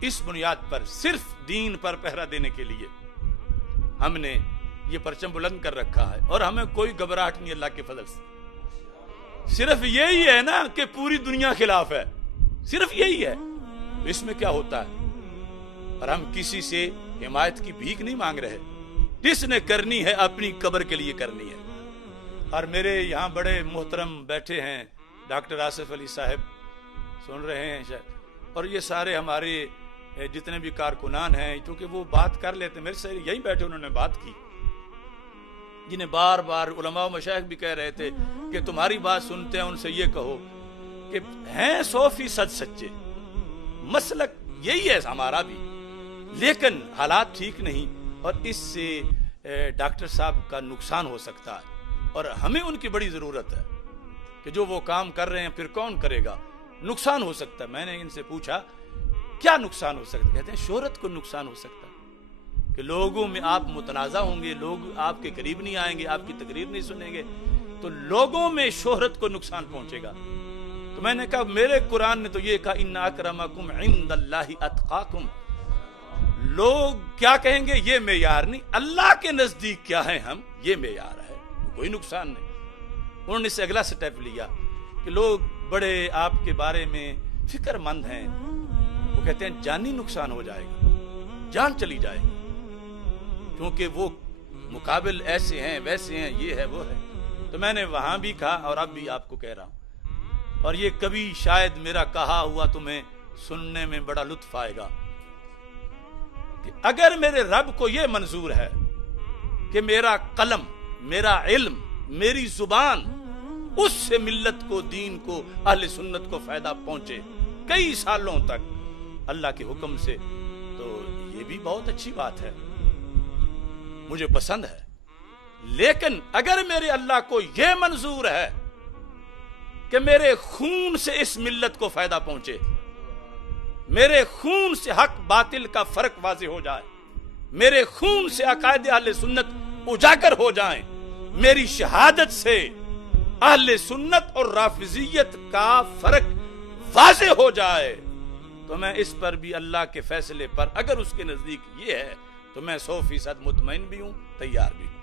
اس بنیاد پر صرف دین پر پہرا دینے کے لیے ہم نے یہ پرچم بلند کر رکھا ہے، اور ہمیں کوئی گھبراہٹ نہیں اللہ کے فضل سے۔ صرف یہی ہے نا کہ پوری دنیا خلاف ہے، صرف یہی ہے، اس میں کیا ہوتا ہے؟ اور ہم کسی سے حمایت کی بھیک نہیں مانگ رہے، جس نے کرنی ہے اپنی قبر کے لیے کرنی ہے۔ اور میرے یہاں بڑے محترم بیٹھے ہیں، ڈاکٹر آصف علی صاحب سن رہے ہیں شاید، اور یہ سارے ہمارے جتنے بھی کارکنان ہیں، کیونکہ وہ بات کر لیتے ہیں، میرے سے یہیں بیٹھے انہوں نے بات کی، جنہیں بار بار علماء و مشائخ بھی کہہ رہے تھے کہ تمہاری بات سنتے ہیں، ان سے یہ کہو کہ ہیں 100% سچے، مسلک یہی ہے ہمارا بھی، لیکن حالات ٹھیک نہیں، اور اس سے ڈاکٹر صاحب کا نقصان ہو سکتا ہے، اور ہمیں ان کی بڑی ضرورت ہے کہ جو وہ کام کر رہے ہیں پھر کون کرے گا، نقصان ہو سکتا ہے۔ میں نے ان سے پوچھا کیا نقصان ہو سکتا ہے؟ کہتے ہیں شہرت کو نقصان ہو سکتا ہے، کہ لوگوں میں آپ متنازع ہوں گے، لوگ آپ کے قریب نہیں آئیں گے، آپ کی تقریر نہیں سنیں گے، تو لوگوں میں شہرت کو نقصان پہنچے گا۔ تو میں نے کہا میرے قرآن نے تو یہ کہا ان اکرمکم عند اللہ اتقاکم، لوگ کیا کہیں گے یہ معیار نہیں، اللہ کے نزدیک کیا ہے ہم، یہ معیار ہے، کوئی نقصان نہیں۔ انہوں نے اس سے اگلا سٹیپ لیا کہ لوگ بڑے آپ کے بارے میں فکر مند ہیں، وہ کہتے ہیں جانی نقصان ہو جائے گا، جان چلی جائے گی، کیونکہ وہ مقابل ایسے ہیں ویسے ہیں، یہ ہے وہ ہے۔ تو میں نے وہاں بھی کہا اور اب بھی آپ کو کہہ رہا ہوں، اور یہ کبھی شاید میرا کہا ہوا تمہیں سننے میں بڑا لطف آئے گا، کہ اگر میرے رب کو یہ منظور ہے کہ میرا قلم، میرا علم، میری زبان، اس سے ملت کو، دین کو، اہل سنت کو فائدہ پہنچے کئی سالوں تک اللہ کے حکم سے، تو یہ بھی بہت اچھی بات ہے، مجھے پسند ہے۔ لیکن اگر میرے اللہ کو یہ منظور ہے کہ میرے خون سے اس ملت کو فائدہ پہنچے، میرے خون سے حق باطل کا فرق واضح ہو جائے، میرے خون سے عقائد اہل سنت اجاگر ہو جائیں، میری شہادت سے اہل سنت اور رافضیت کا فرق واضح ہو جائے، تو میں اس پر بھی اللہ کے فیصلے پر اگر اس کے نزدیک یہ ہے تو میں 100% مطمئن بھی ہوں، تیار بھی ہوں۔